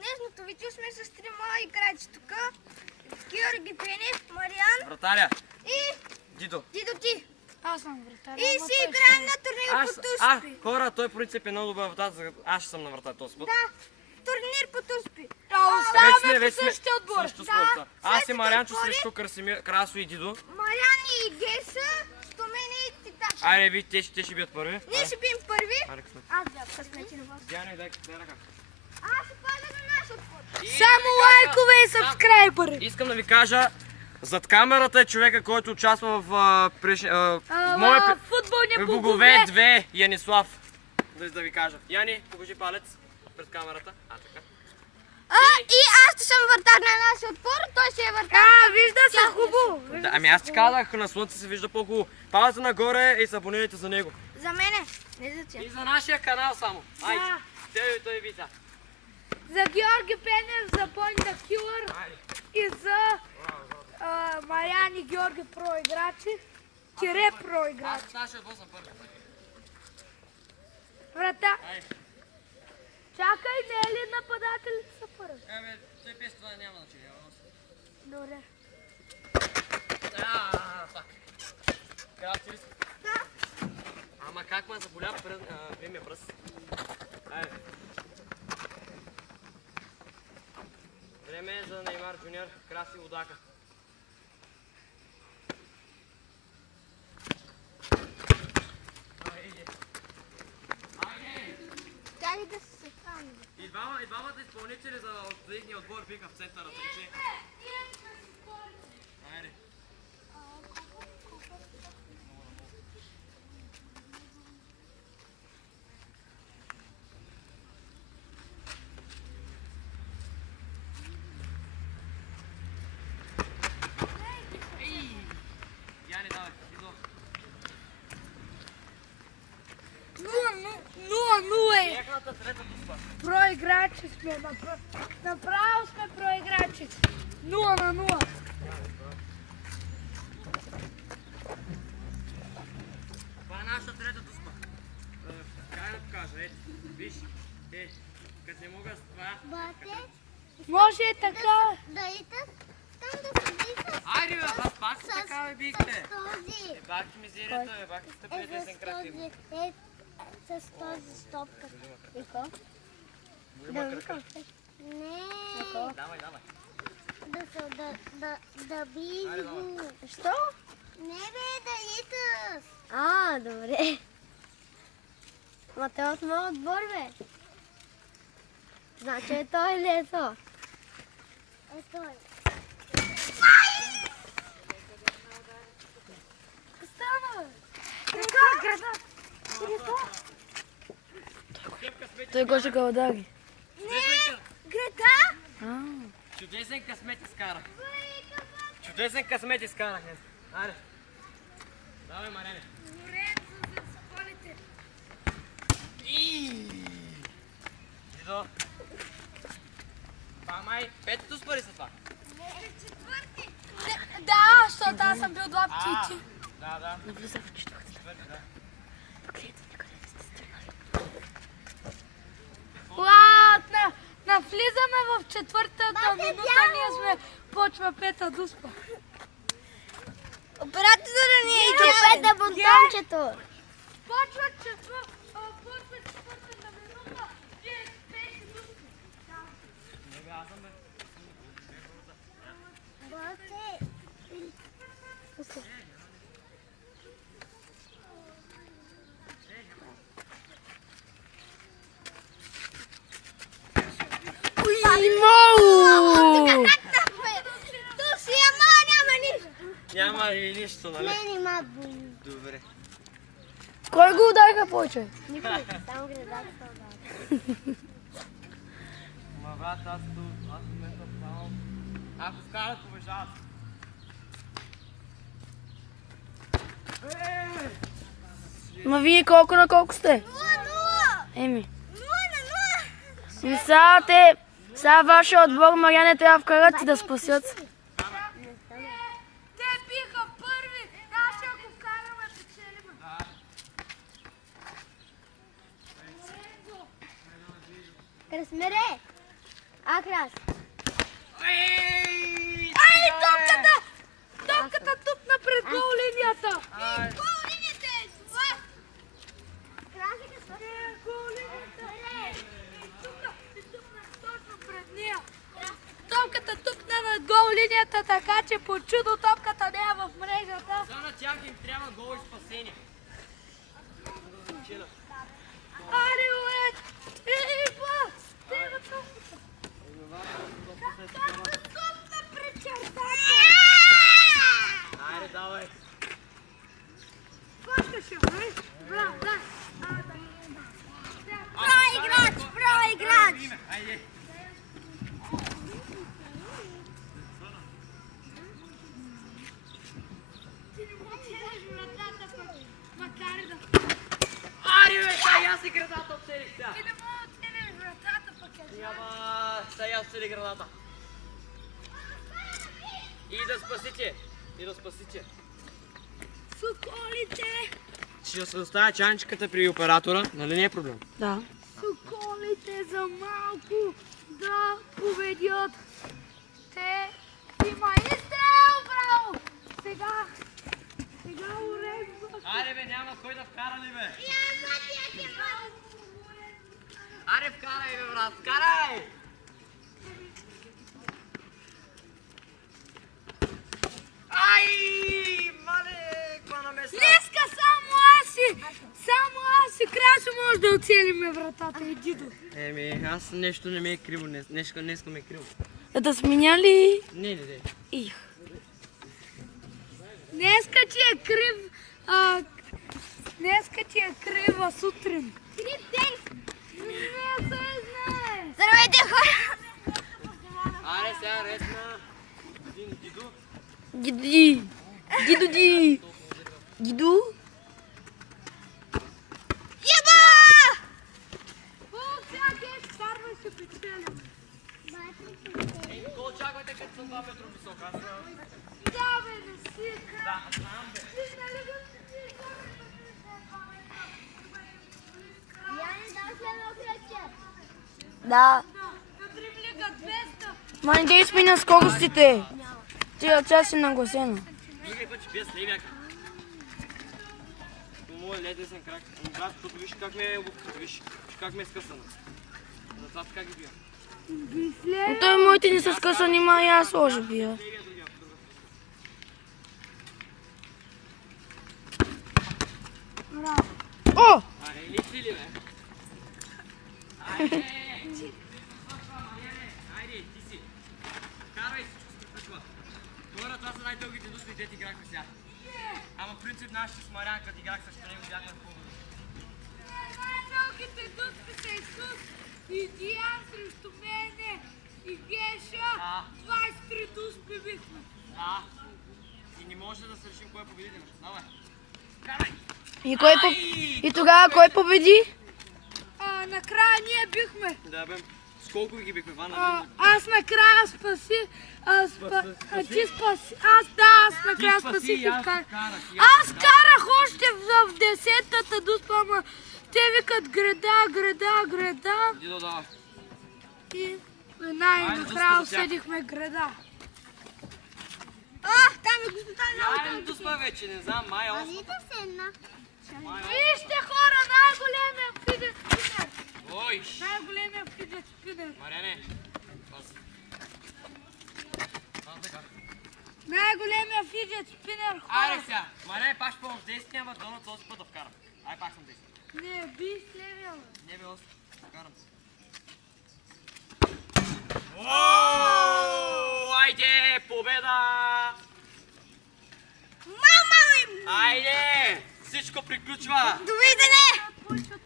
днешното видео сме с трима играчи тук. Георги Пенев, Мариан Вратаря. И Дидо. Дидо ти. Аз съм вратаря. И си играем на турнир по туспи. Хора, той принцип е много добър вратар, аз ще съм на врата този път. Да, турнир по туспи. Оставаме по същия отбор. Също спорта. Аз и същите Марианчо отбори. срещу Красо и Дидо. Мариан и Геса, Стомен и Титаш. Айде, ви, те ще бият първи. Ние ще бием първи. Айде, късмет. Аз бях късмети на вас. Диане, дай ръка. Аз ще пада на наш отбор. Само лайкове и сабскрайбъри. Искам да ви кажа, зад камерата е човека, който участва в моя Футболния Богове 2, Янислав. Да ви кажа. Яни, покажи палец пред камерата. Така. И аз ще съм вратар на нашия отбор, той ще е вратар. Вижда се хубаво. Да, ами аз ти казах, на слънце се вижда по-хубаво. Палеца нагоре и се абонирайте за него. За мене, не за тях. И за нашия канал само. Айде, той вида. За Георги Пенев, за Point the Killer и за Мариан и Георги проиграчи. Тире проиграчи. Аз нашия отбор съм първи. Врата. Чакай, не е ли нападателите са първи? Той без това няма значение. Добре. Пак. Красти ли си? Да. Ама как ме заболя време пръст? Айде. Време е за Неймар Джуниор, Краси Водака. Дай да се хвани. И двамата изпълнители за техния отбор биха в центъра, така че... Айде. Яни, давай, идо. 0-0 е. Техната трета туспа. Проиграчи сме. Направо сме проиграчи. 0-0. Това е нашата трета туспа. Как да покажа, ето, виж, като не мога с това... Бате, Може и така. да идат, там да седи с... Айде бе, пак така бе бихте. този. Бахте мизерията бе, бахте стъпи десен крак има. С този стопка. Ико? Има крака. Не. Давай. Да би Айде, давай. го. Що? Не бе, да идат. Добре. Ма те от моят отбор, бе. Значи е той или е то? Е той. Стана. Така. Той го ще го удари. Грета? Чудесен късмет изкарах. Чудесен късмет изкарах. Айде. Давай, Марене. Дидо. Това май петото спари са това. Четвърти. Да, защото аз съм бил два птици. Да. Не влиза в четвърта. Четвърти, да. Навлизаме в четвъртата минута, ние сме почва пета дуспа. Оператора ни е Чупете бутончето. Почва четвъртата минута, ние пети дуспа. Не бе, аз съм бе. То си ама няма нищо. Няма и нищо, нали? Не, нима бои. Добре. Кой го удариха повече? Никой, само гредата са удари. Ма брат, аз в момента само... Ако вкарат, побежават. Ма вие колко на колко сте? 0-0. Еми. 0-0. И сега вашия отбор Мариане трябва да вкарат и да спасят. Те биха първи, аз ще го вкараме печелиме. Красмере. краш. Ей! Ай, топката! Топката тук напред гол линията! Гол линията е това. Краши Гол линията! И тук точно пред нея. Топката тупна над гол линията, така че по чудо топката не е в мрежата. За на тях им трябва гол и спасение. Аре, уе! Ейба! Стева топката! Как топна пред чертата? Айде, давай. Фащаше, бе! Браво, дай! Прави играч. Айде. Ти не му целиш вратата пък, макар и да... Аре, бе, сега аз си градата отцелих сега. Ти не му целиш вратата пък, е Няма, сега аз цели градата. И да спасите. И да спасите. Соколите! Ще се оставя чанчиката при оператора, нали не е проблем? Да. Соколите за малко да победят. Те има изстрел, браво! Сега урегват. Аре, бе, няма кой да вкара ли, бе? Аре, вкарай, бе, брат, вкарай! Ай, мале, каква намеса! Днеска само аз и Красо може да оцелиме вратата и Дидо. Еми, аз нещо не ме е криво, днеска ме е криво. Да сменя ли? Не. Их. Днеска ти е крив... Днеска ти е крива сутрин. Крив ден. Не се знае. Здравейте, хора. Аре, сега ред на един Дидо. Дидо? Еба! О, сега те карва ще печелим. Ей, какво очаквате, като съм 2 метра висок? Аз Да, бе, не си. да, знам, бе. Ти нали го си Да. на дриблика 200. Ма не дей сменя скоростите. Тия ця си нагласена. Никой път, че без левяка. По моя ледесен крак. Брат, тук виж как ме е обувката, виж как ме е скъсана. Затова така ги бия. Но той моите не са скъсани, ма и аз сложа бия. Левия другия. О! Аре, липси ли, бе? Айде! Айде, ти си. Карвай всичко се приключва. Хора, това са най-дългите дуспи, те ти играхме сега. Ама в принцип нашите с Мариан, като играх срещу него, бяхме по-добри. Най-малките дуспи са Исус и Диан срещу мене и Геша. Да. 23 дуспи бихме. Да. И не може да се решим кой е победител. Давай. Карай! И тогава кой победи? Накрая ние бихме. Да, бе. С колко ги бихме вана? Аз накрая спаси. Ти спаси. Аз накрая спасих и вкарах. Аз карах още в 10-та дуспа, ама те викат града. Дидо, давай. И Айде, най-накрая дуспа за тях. осъдихме града. Там е господа на Айде, дуспа вече, не знам, май 8. Май 8. Вижте хора, най-големия фидет спинер. Ой! Най-големия фидет спинер. Мариане, пази. Така. Най-големия фидет спинер, Айде хора. сега. Мариане, пак ще помощ 10, няма донат този път да вкарам. Ай, пак съм 10. Не, би слевил. Не бе, 8. Вкарам се. Ооо, айде, победа! Мама им. Айде! Всичко приключва! Довиждане.